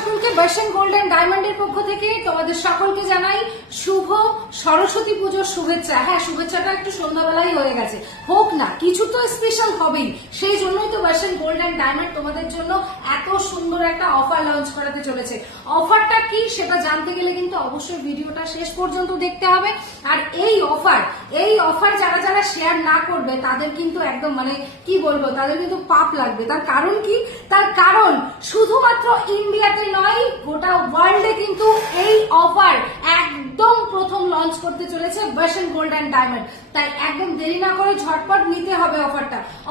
সকলকে বর্ষণ gold and ডায়মন্ডের পক্ষ থেকে তোমাদের সকলকে জানাই শুভ সরস্বতী পুজোর শুভেচ্ছা। হ্যাঁ, শুভেচ্ছাটা একটু সন্ধ্যাবেলায় হয়ে গেছে, হোক না, কিছু তো স্পেশাল হবেই। সেই জন্যই তো বর্ষণ গোল্ড এন্ড ডায়মন্ড তোমাদের জন্য এত সুন্দর একটা অফার লঞ্চ করাতে চলেছে। অফারটা কি সেটা জানতে গেলে কিন্তু অবশ্যই ভিডিওটা শেষ পর্যন্ত দেখতে হবে। আর এই অফার যারা যারা শেয়ার না করবে তাদের কিন্তু একদম মানে কি বলবো, তাদের কিন্তু পাপ লাগবে। তার কারণ কি? তার কারণ শুধুমাত্র ইন্ডিয়াতে নয়, গোটা ওয়ার্ল্ডে কিন্তু এই অফার একদম প্রথম লঞ্চ করতে চলেছে বর্ষণ গোল্ড এন্ড ডায়মন্ড। তাই একদম দেরি না করে ঝটপট নিতে হবে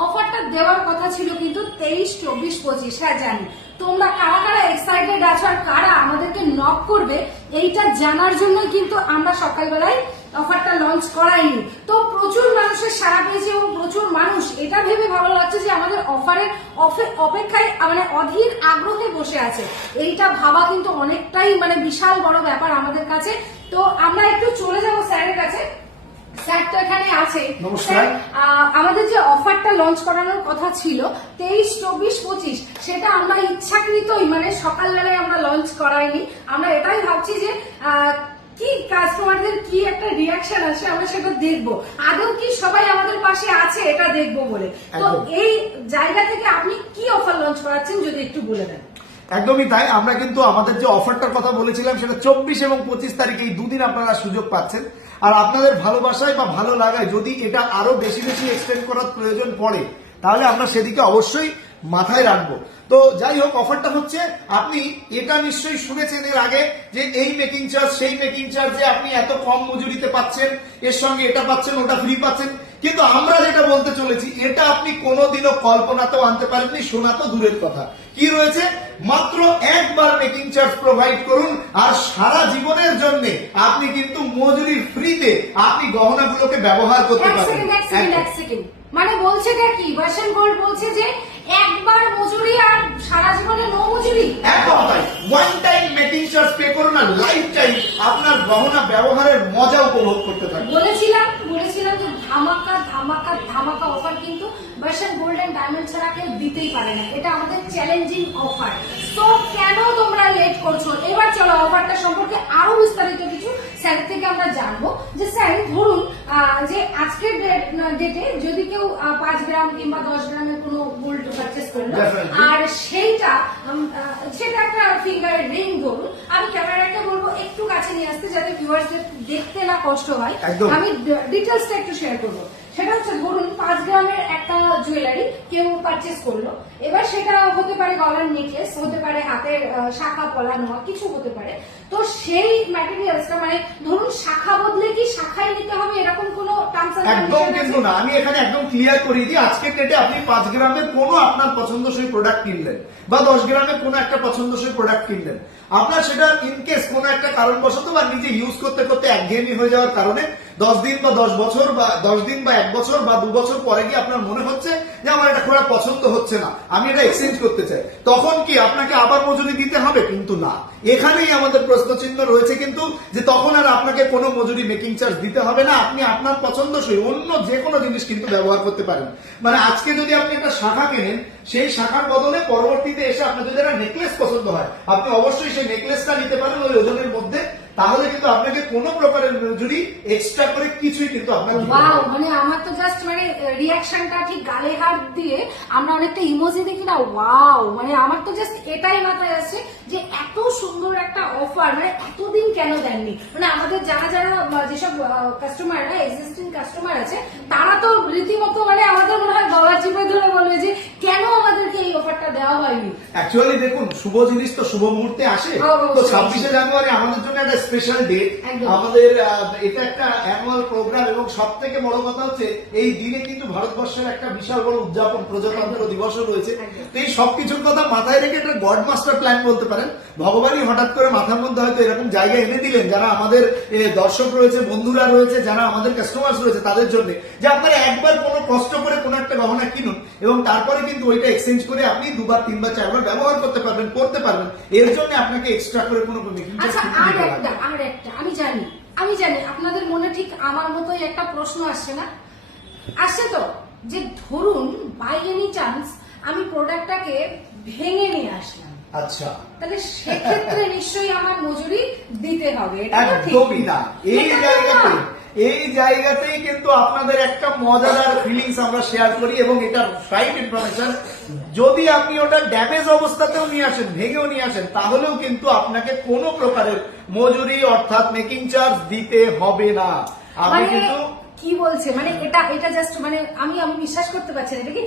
অফারটা দেওয়ার কথা ছিল কিন্তু 23, 24, 25। হ্যাঁ জানি তোমরা কারা কারা এক্সাইটেড আছো আর কারা আমাদেরকে নক করবে এইটা জানার জন্যই কিন্তু আমরা সকালবেলায় অফারটা লঞ্চ করাইনি। তো প্রচুর মানুষের সাড়া পেয়েছে এবং প্রচুর মানুষ এটা ভেবে ভালো লাগছে যে আমাদের অফারের অপেক্ষায় মানে অধীর আগ্রহে বসে আছে। এইটা ভাবা কিন্তু অনেকটাই মানে বিশাল বড় ব্যাপার আমাদের কাছে। তো আমরা একটু চলে যাবো স্যারের কাছে। স্যার তো এখানে আছে। আমাদের যে অফারটা লঞ্চ করানোর কথা ছিল 23, 24, 25, সেটা আমরা ইচ্ছাকৃতই মানে সকালবেলায় আমরা লঞ্চ করাইনি। আমরা এটাই ভাবছি যে কি কাস্টমারদের কি একটা রিয়াকশন আসে আমরা সেটা দেখবো, আদৌ কি সবাই আমাদের পাশে আছে এটা দেখবো বলে। তো এই জায়গা থেকে আপনি কি অফার লঞ্চ করাচ্ছেন যদি একটু বলে দেন। একদমই তাই, আমরা কিন্তু আমাদের যে অফারটার কথা বলেছিলাম সেটা 24 এবং 25 তারিখে এই দুদিন আপনারা সুযোগ পাচ্ছেন। আর আপনাদের ভালোবাসায় বা ভালো লাগায় যদি এটা আরো বেশি বেশি এক্সটেন্ড করার প্রয়োজন পড়ে তাহলে আমরা সেদিকে অবশ্যই মাথায় রাখবো। তো যাই হোক, অফারটা হচ্ছে, আপনি এটা নিশ্চয়ই শুনেছেন এর আগে যে এই মেকিং চার্জ সেই মেকিং চার্জে আপনি এত কম মজুরিতে পাচ্ছেন, এর সঙ্গে এটা পাচ্ছেন, ওটা ফ্রি পাচ্ছেন। কিন্তু আমরা যেটা বলতে চলেছি এটা আপনি কোনোদিনও কল্পনাতেও আনতে পারেননি, শোনা তো দূরের কথা। কি রয়েছে? মাত্র একবার মেকিং চার্জ প্রোভাইড করুন আর সারা জীবনের জন্য আপনি কিন্তু মজুরি ফ্রিতে আপনি গহনাগুলোকে ব্যবহার করতে পারবেন। মানে বলছে কি বর্ষণ গোল্ড বলছে যে একবার মজুরি আর সারা জীবনে নো মজুরি। একদম তাই, one time making charge pay করুন আর লাইফ টাইম আপনার গহনা ব্যবহারের মজা উপভোগ করতে থাকুন। বলেছিলাম যে ধামাকা অফার কিন্তু বর্ষণ গোল্ড এন্ড ডায়মন্ড ছাড়া কেউ দিতেই পারে না। এটা আমাদের চ্যালেঞ্জিং অফার। তো কেন তোমরা লেট করছো? এবার চলো অফারটা সম্পর্কে আরো বিস্তারিত কিছু স্যার থেকে আমরা জানবো। যে স্যার ধরুন যে আজকের ডেটে যদি কেউ 5 গ্রাম কিংবা 10 গ্রামের কোনো গোল্ড পারচেস করলো আর সেটা একটা ফিঙ্গারের রিং ধরুন, আমি ক্যামেরাকে বলবো একটু কাছে নিয়ে আসতে যাতে ভিউয়ার্সদের দেখতে না কষ্ট হয়। আমি ডিটেলসটা একটু শেয়ার করবো। সেটা হচ্ছে ধরুন 5 গ্রামের একটা জুয়েলারি কেউ পারচেস করলো, এবার সেটা হতে পারে গলার নেকলেস, হতে পারে হাতের শাখা পলা নেওয়া, কিছু হতে পারে। তো সেই ম্যাটেরিয়ালসটা মানে ধরুন শাখা বদলে কি শাখাই নিতে হবে এরকম কোনো একদম কিন্তু না। আমি এখানে একদম ক্লিয়ার করিয়ে দিই, আজকের ডেটে আপনি 5 গ্রামের কোনো আপনার পছন্দসই প্রোডাক্ট কিনলেন বা 10 গ্রামের কোনো একটা পছন্দসই প্রোডাক্ট কিনলেন, আপনার সেটা ইনকেস কোনো একটা কারণবশত বা নিজে ইউজ করতে করতে একঘেয়েমি হয়ে যাওয়ার কারণে 10 দিন বা 10 বছর বা 10 দিন বা 1 বছর বা 2 বছর পরে গিয়ে আপনার মনে হচ্ছে যে আমার এটা খুব পছন্দ হচ্ছে না, আমি এটা এক্সচেঞ্জ করতে চাই, তখন কি আপনাকে আবার মজুরি দিতে হবে? কিন্তু না, এখানেই আমাদের প্রশ্নচিহ্ন রয়েছে কিন্তু, যে তখন আর আপনাকে কোনো মজুরি মেকিং চার্জ দিতে হবে না। আপনি আপনার পছন্দসই অন্য যে কোনো জিনিস কিন্তু ব্যবহার করতে পারেন। মানে আজকে যদি আপনি একটা শাখা কেনেন, সেই শাখার বদলে পরবর্তীতে এসে আপনার যদি একটা নেকলেস পছন্দ হয়, আপনি অবশ্যই সেই নেকলেসটা নিতে পারেন ওই ওজনের মধ্যে। তাহলে কিন্তু আপনাকে কোনো প্রকারের মজুরি এক্সট্রা করে কিছুই কিন্তু আপনাকে মানে আমার তো জাস্ট মানে রিয়াকশনটা ঠিক গালে হাত দিয়ে আমরা অনেকটা ইমোজি দেখি না, ওয়াও, মানে আমার তো জাস্ট এটাই মাথায় আসছে যে এত সুন্দর একটা অফার মানে এতদিন কেন দেননি। মানে আমাদের যারা যেসব কাস্টমাররা এক্সিস্টিং কাস্টমার আছে তারা তো রীতিমতো মানে আমাদের মনে হয় গলা চিপে ধরে বলবে যে কেন আমাদেরকে এই অফারটা দেওয়া হয়নি। অ্যাকচুয়ালি দেখুন, শুভ জিনিস তো শুভ মুহূর্তে আসে। তো 26শে জানুয়ারি আমাদের জন্য একটা স্পেশাল ডেট, আমাদের এটা একটা অ্যানুয়াল প্রোগ্রাম এবং সব থেকে বড় কথা হচ্ছে এই দিনে কিন্তু ভারতবর্ষের একটা বিশাল বড় উদযাপন, প্রজাতন্ত্র দিবসও রয়েছে। তো এই সবকিছুর কথা মাথায় রেখে একটা গড মাস্টার প্ল্যান বলতে পারেন। ভগবানই হঠাৎ করে মাথার মধ্যে হয়তো এরকম জায়গা এনে দিলেন যারা আমাদের দর্শক রয়েছে, বন্ধুরা রয়েছে, যারা আমাদের কাস্টমার রয়েছে তাদের জন্য, যে আপনারা একবার কোনো কষ্ট করে কোনো একটা গহনা কিনুন এবং তারপরে কিন্তু ওইটা এক্সচেঞ্জ করে আপনি 2 বার 3 বার 4 বার ব্যবহার করতে পারবেন, করতে পারবেন। এর জন্য আপনাকে এক্সট্রা করে কোনো আমি জানি আপনাদের মনে ঠিক আমার মতোই একটা প্রশ্ন আসছে না, আসছে তো, যে ধরুন বাই এনি চান্স আমি প্রোডাক্টটাকে ভেঙে নিয়ে আসলাম, আচ্ছা, তাহলে সেক্ষেত্রে নিশ্চয়ই আমার মজুরি দিতে হবে, এটা তো ঠিক। একদমই না। এটা তো না। এই জায়গাতেই কিন্তু আপনাদের একটা মজাদার ফিলিংস আমরা শেয়ার করি এবং এটা রাইট ইনফরমেশন। যদি আপনি ওটা ড্যামেজ অবস্থাতেও নিয়ে আসেন, ভেঙেও নিয়ে আসেন, তাহলেও কিন্তু আপনাকে কোনো প্রকারের মজুরি অর্থাৎ মেকিং চার্জ দিতে হবে না। আপনি মানে কিন্তু কি বলছে, মানে এটা জাস্ট মানে আমি বিশ্বাস করতে পারছি না। এটা কি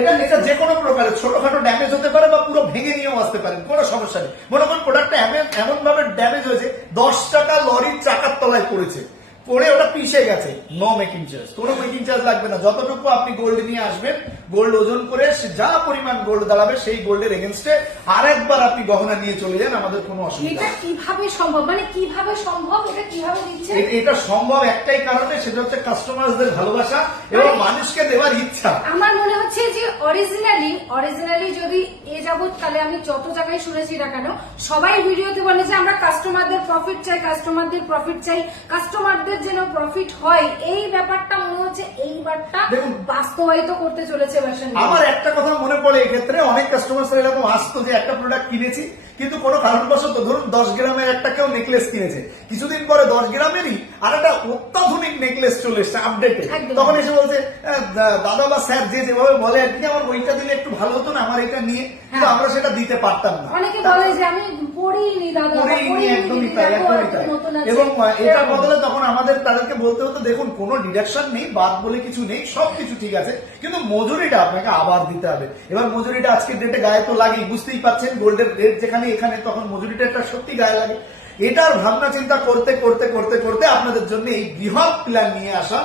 এটা যে কোনো প্রকারের ছোটখাটো ড্যামেজ হতে পারে বা পুরো ভেঙে নিয়েও আসতে পারেন, কোনো সমস্যা নেই। মনে করুন প্রোডাক্টটা এমন ভাবে ড্যামেজ হয়েছে 10 টাকা লরির চাকার তলায় পড়েছে, পড়ে ওটা পিষে গেছে, নো মেকিং চার্জ, কোনো মেকিং চার্জ লাগবে না। যতটুকু আপনি গোল্ড নিয়ে আসবেন, গোল্ড ওজন করে যা পরিমাণ গোল্ড দাঁড়াবে সেই গোল্ডের এগেনস্টে আরেকবার আপনি গহনা নিয়ে চলে যান, আমাদের কোনো অসুবিধা এটা কিভাবে সম্ভব, মানে কিভাবে সম্ভব, এটা কিভাবে দিচ্ছে? এটা সম্ভব একটাই কারণে, সেটা হচ্ছে কাস্টমারদের ভালোবাসা এবং মানুষকে দেওয়ার ইচ্ছা। আমার মনে হচ্ছে যে অরিজিনালি যদি এ যাবৎ কালে আমি যত জায়গায় শুনেছি না কেন, সবাই ভিডিওতে বলে যে আমরা কাস্টমারদের প্রফিট চাই, কাস্টমারদের যেন প্রফিট হয়। এই ব্যাপারটা মনে হচ্ছে এইবারটা বাস্তবায়িত করতে চলেছে ফ্যাশন। আমার একটা কথা মনে পড়ে এক্ষেত্রে, অনেক কাস্টমার এরকম আসতো যে একটা প্রোডাক্ট কিনেছি কিন্তু কোনো কারণবশত ধরুন 10 গ্রামের একটা কেউ নেকলেস কিনেছে, কিছুদিন পরে 10 গ্রামেরই আর একটা অত্যাধুনিক নেকলেস চলে এসছে আপডেটে, তখন এসে বলছে দাদা বা স্যার যে যেভাবে বলে আর কি, আমার ওইটা দিলে একটু ভালো হতো না, আমার এটা নিয়ে, কিন্তু আমরা সেটা দিতে পারতাম না। অনেকে বলে যে আমি পড়িনি দাদা, একদমই তাই। এবং এটার বদলে তখন আমাদের তাদেরকে বলতে হতো দেখুন কোনো ডিডাকশন নেই, বাদ বলে কিছু নেই, সবকিছু ঠিক আছে, কিন্তু মজুরিটা আপনাকে আবার দিতে হবে। এবার মজুরিটা আজকের ডেটে গায়ে তো লাগেই, বুঝতেই পারছেন গোল্ডের রেট যেখানে এখানে, তখন মজুরিটা একটা সত্যি গায়ে লাগে। এটার ভাবনা চিন্তা করতে করতে করতে করতে আপনাদের জন্য এই বৃহৎ প্ল্যান নিয়ে আসা।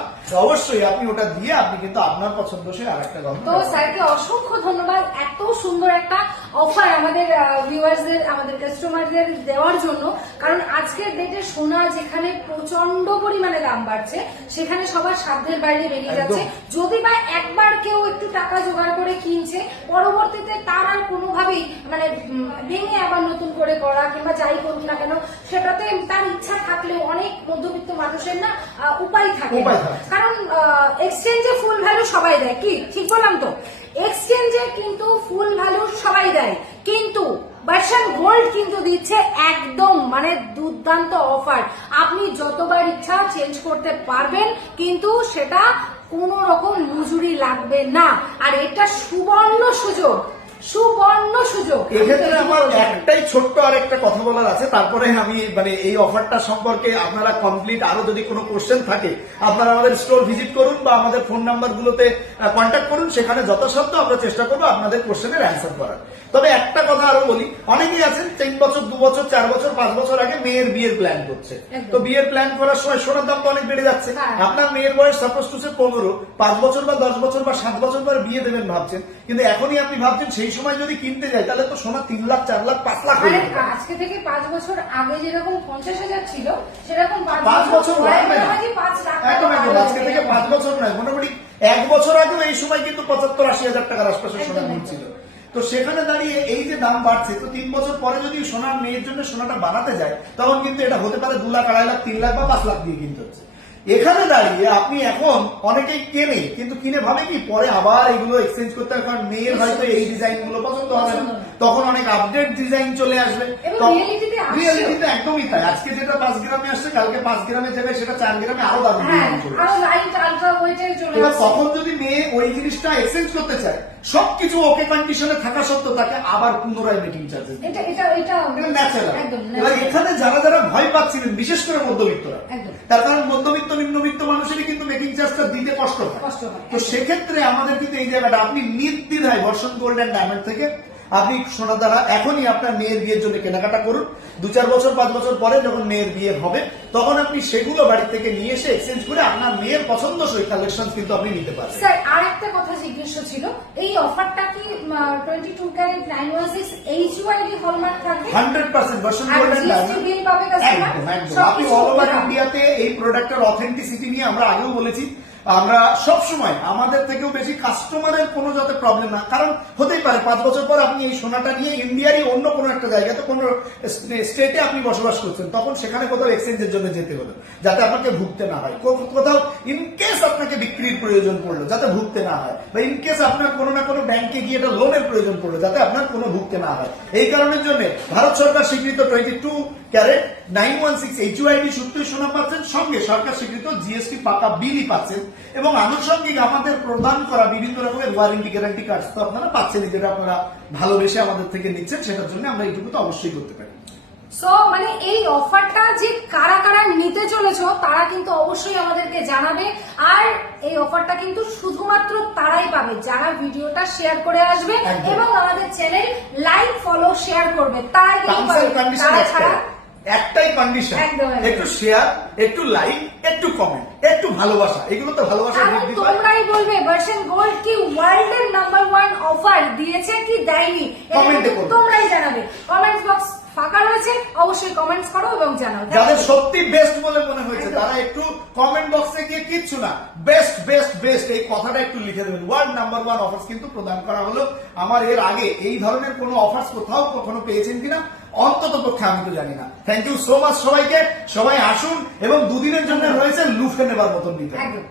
অবশ্যই আপনি ওটা দিয়ে আপনি কিন্তু আপনার পছন্দসই আর একটা গহনা। তো স্যারকে অসংখ্য ধন্যবাদ এত সুন্দর একটা অফার আমাদের ভিউয়ার্সদের, আমাদের কাস্টমারদের দেওয়ার জন্য। কারণ আজকের ডেটে সোনা যেখানে প্রচন্ড পরিমাণে দাম বাড়ছে, সেখানে সবার সাধ্যের বাইরে বেরিয়ে যাচ্ছে। যদি বা একবার কেউ একটু টাকা জোগাড় করে কিনছে, পরবর্তীতে তার আর কোনোভাবেই মানে ভেঙে আবার নতুন করে করা কিংবা যাই করুক না কেন, সেটাতে তার ইচ্ছা থাকলেও অনেক মধ্যবিত্ত মানুষের না উপায় থাকে। কারণ এক্সচেঞ্জে ফুল ভ্যালু সবাই দেয়, কি ঠিক বললাম তো? এক্সচেঞ্জে কিন্তু ফুল ভ্যালু সবাই দেয়, কিন্তু ভার্সন গোল্ড কিন্তু দিচ্ছে একদম মানে দুর্দান্ত অফার। আপনি যতবার ইচ্ছা চেঞ্জ করতে পারবেন, কিন্তু সেটা কোন রকম মজুরি লাগবে না। আর এটা সুবর্ণ সুযোগ। এক্ষেত্রে আমার একটাই ছোট্ট আরেকটা কথা বলার আছে, তারপরে আমি মানে এই অফারটা সম্পর্কে আপনারা কমপ্লিট আরো যদি কোনো কোশ্চেন থাকে আপনারা আমাদের স্টোর ভিজিট করুন বা আমাদের ফোন নাম্বার গুলোতে কন্ট্যাক্ট করুন, সেখানে যথাসাধ্য আমরা চেষ্টা করবো আপনাদের কোশ্চেনের অ্যান্সার করার। তবে একটা কথা আরো বলি, অনেকেই আছেন 3 বছর 2 বছর 4 বছর 5 বছর আগে মেয়ের বিয়ের প্ল্যান করছে, তো বিয়ের প্ল্যান করার সময় সোনার দাম তো অনেক বেড়ে যাচ্ছে। আপনার মেয়ের বয়স সাপোজ টু সে 15, 5 বছর বা 10 বছর বা 7 বছর পরে বিয়ে দেবেন ভাবছেন, কিন্তু এখনই আপনি ভাবছেন সেই সময় যদি কিনতে যাই তাহলে তো সোনা 3 লাখ 4 লাখ 5 লাখ হয়ে যাবে। আজকে থেকে 5 বছর আগে যেরকম 50,000 ছিল, সেরকম 5 বছর একদম আজকে থেকে 5 বছর নয়, মোটামুটি 1 বছর আগেও এই সময় কিন্তু 75-80,000 টাকার আশপাশে সোনা ছিল। তো সেখানে দাঁড়িয়ে এই যে দাম বাড়ছে, তো 3 বছর পরে যদি সোনার মেয়ের জন্য সোনাটা বানাতে যায়, তখন কিন্তু এটা হতে পারে 2 লাখ 2.5 লাখ 3 লাখ বা 5 লাখ দিয়ে কিনতে হচ্ছে। এখানে দাঁড়িয়ে আপনি এখন অনেকেই কেনে, কিন্তু কিনে ভাবে কি পরে আবার এগুলো এক্সচেঞ্জ করতে হবে, কারণ মেয়ের হয়তো এই ডিজাইন গুলো পছন্দ হবে না, তখন অনেক আপডেট ডিজাইন চলে আসবে। রিয়েলিটিতে একদমই তাই। আজকে যেটা 5 গ্রামে আসছে, কালকে 5 গ্রামে যাবে, সেটা 4 গ্রামে আরো দাম এবার তখন যদি মেয়ে ওই জিনিসটা এক্সচেঞ্জ করতে চায়, সবকিছু ওকে কন্ডিশনে থাকা সত্ত্বেও তাকে আবার পুনরায় মেকিং চার্জেস, এটা ন্যাচারাল। এবার এখানে যারা যারা ভয় পাচ্ছিলেন, বিশেষ করে মধ্যবিত্তরা, তার কারণ মধ্যবিত্ত নিম্নবিত্ত মানুষেরই কিন্তু মেকিং চার্জটা দিতে কষ্ট হয়। তো সেক্ষেত্রে আমাদের কিন্তু এই জায়গাটা আপনি নির্দ্বিধায় বর্ষণ গোল্ড এন্ড ডায়মন্ড থেকে আপনি সোনা দ্বারা এখনই আপনার মেয়ের বিয়ের জন্য কেনাকাটা করুন। 2-4 বছর 5 বছর পরে যখন মেয়ের বিয়ে হবে, তখন আপনি সেগুলো বাড়ি থেকে নিয়ে এসে এক্সচেঞ্জ করে আপনার মেয়ের পছন্দসই কালেকশন কিন্তু আপনি নিতে পারবেন। স্যার আরেকটা কথা জিজ্ঞেস ছিল, এই অফারটা কি 22 ক্যারেট 916 HUID হলমার্ক থাকবে? 100% বর্ষণ গোল্ড এন্ড ডায়মন্ড বিল পাবে কাস্টমার। একদম। আপনি অল ওভার ইন্ডিয়াতে এই প্রোডাক্টের অথেন্টিসিটি নিয়ে আমরা আগেও বলেছি, আমরা সব সময় আমাদের থেকেও বেশি কাস্টমারের কোনো যাতে প্রবলেম না, কারণ হতেই পারে 5 বছর পর আপনি এই সোনাটা নিয়ে ইন্ডিয়ারই অন্য কোনো একটা জায়গাতে কোনো স্টেটে আপনি বসবাস করছেন, তখন সেখানে কোথাও এক্সচেঞ্জের জন্য যেতে হলো, যাতে আপনাকে ভুগতে না হয়। কোথাও ইনকেস আপনাকে বিক্রির প্রয়োজন পড়লো, যাতে ভুগতে না হয়, বা ইনকেস আপনার কোনো না কোনো ব্যাংকে গিয়ে একটা লোনের প্রয়োজন পড়লো, যাতে আপনার কোনো ভুগতে না হয়। এই কারণের জন্য ভারত সরকার স্বীকৃত 22 ক্যারেট 916 HUID সত্যই সোনা পাচ্ছেন, সঙ্গে সরকার স্বীকৃত জিএসটি পাকা বিলই পাচ্ছেন, এবং আনুষঙ্গিক আমাদের প্রদান করা বিভিন্ন রকমের ওয়ারেন্টি গ্যারান্টি কার্ড তো আপনারা পাচ্ছেন, যেটা আপনারা ভালোবেসে আমাদের থেকে নিচ্ছেন, সেটার জন্য আমরা এইটুকু তো অবশ্যই করতে পারি। সো মানে এই অফারটা যে কারা কারা নিতে চলেছো তারা কিন্তু অবশ্যই আমাদেরকে জানাবে, আর এই অফারটা কিন্তু শুধুমাত্র তারাই পাবে যারা ভিডিওটা শেয়ার করে আসবে একদম। এবং আমাদের চ্যানেল লাইক ফলো শেয়ার করবে, তারাই কিন্তু টার্মস পাবে। এন্ড কন্ডিশন তারা ছাড়া একটাই কন্ডিশন, একদম, একদম। একটু শেয়ার, একটু লাইক, একটু কমেন্ট, একটু ভালোবাসা, এগুলো তো ভালোবাসা এবং তোমরাই বলবে ভার্সন গোল্ড কি ওয়ার্ল্ড এর নাম্বার 1 অফার দিয়েছে কি দেয়নি, এটা Comment এ কিন্তু করবে। তোমরাই জানাবে। কমেন্টস বক্স ফাঁকা রয়েছে, অবশ্যই কমেন্টস করো এবং জানাও। যাদের সত্যি বেস্ট বলে মনে হয়েছে একদম। তারা একটু কমেন্ট বক্সে গিয়ে কিচ্ছু না, বেস্ট বেস্ট বেস্ট এই কথাটা একটু লিখে দেবেন। ওয়ার্ল্ড নাম্বার 1 অফার্স কিন্তু প্রদান করা হলো। আমার এর আগে এই ধরনের কোনো অফার্স কোথাও কখনো পেয়েছেন কিনা অন্তত পক্ষে আমি তো জানি না। থ্যাংক ইউ সো মাচ সবাইকে। সবাই আসুন এবং দুদিনের জন্য রয়েছে লুফে নেবার মতন নিতে। একদম।